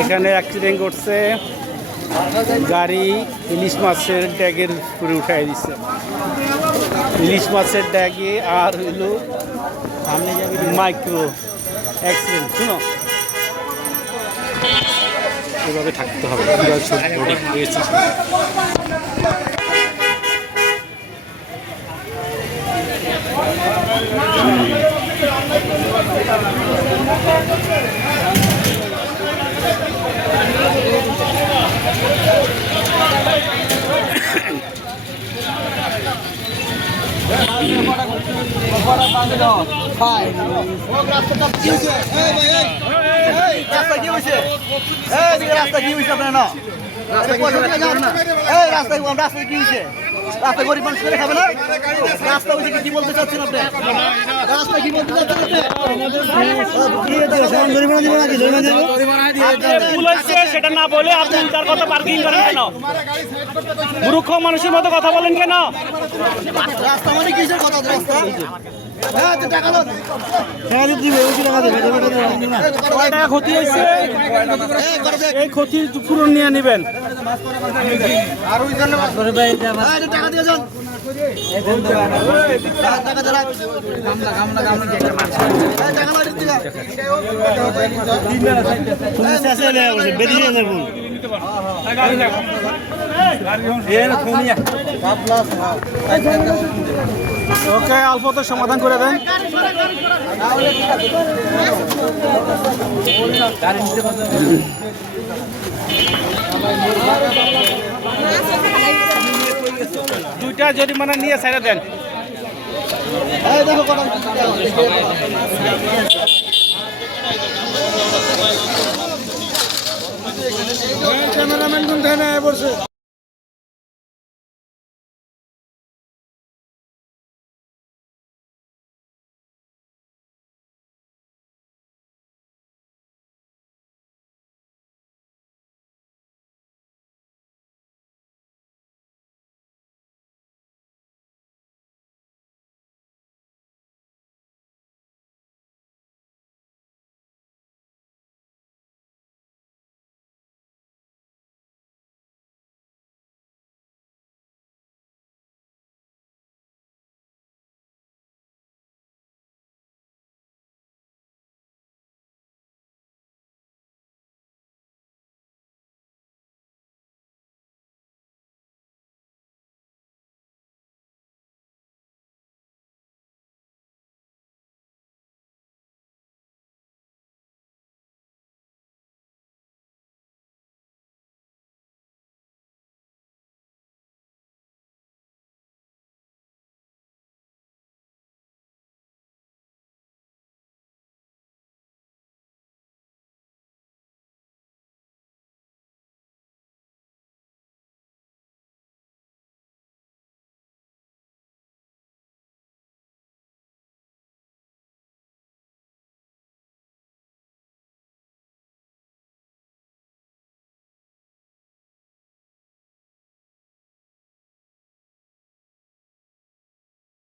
এখানে অ্যাক্সিডেন্ট করছে গাড়ি ইলিশ মাছের ট্যাগের উপরে উঠাই দিচ্ছে ইলিশ মাছের ট্যাগে আর হইল মাইক্রো অ্যাক্সিডেন্ট শুনো? এভাবে থাকতে হবে পুরো ছবি ওটা হয়েছে। রাস্তা কি হয়েছে রাস্তা কি হয়েছে আপনার না রাস্তা কি রাস্তা রাস্তা কি হয়েছে রাস্তা গরিব মানুষ করে খাবে না? রাস্তা হয়েছে কি বলতে চাচ্ছেন আপনি? রাস্তা কি বলতে চাচ্ছেন সেটা না বলে আপনি তার কথা পার্কিং করেন কেন? মূর্খ মানুষের মতো কথা বলেন কেন? রাস্তা মানে কিসের কথা? রাস্তা? হ্যাঁ ক্ষতি হয়েছে এই ক্ষতির পূরণ নিয়ে নেবেন হ্যাঁ টাকা দিয়ে ওকে অল্পতে সমাধান করে দেন। দুইটা জরিমানা নিয়ে ছেড়ে দেন। ক্যামেরাম্যান কোন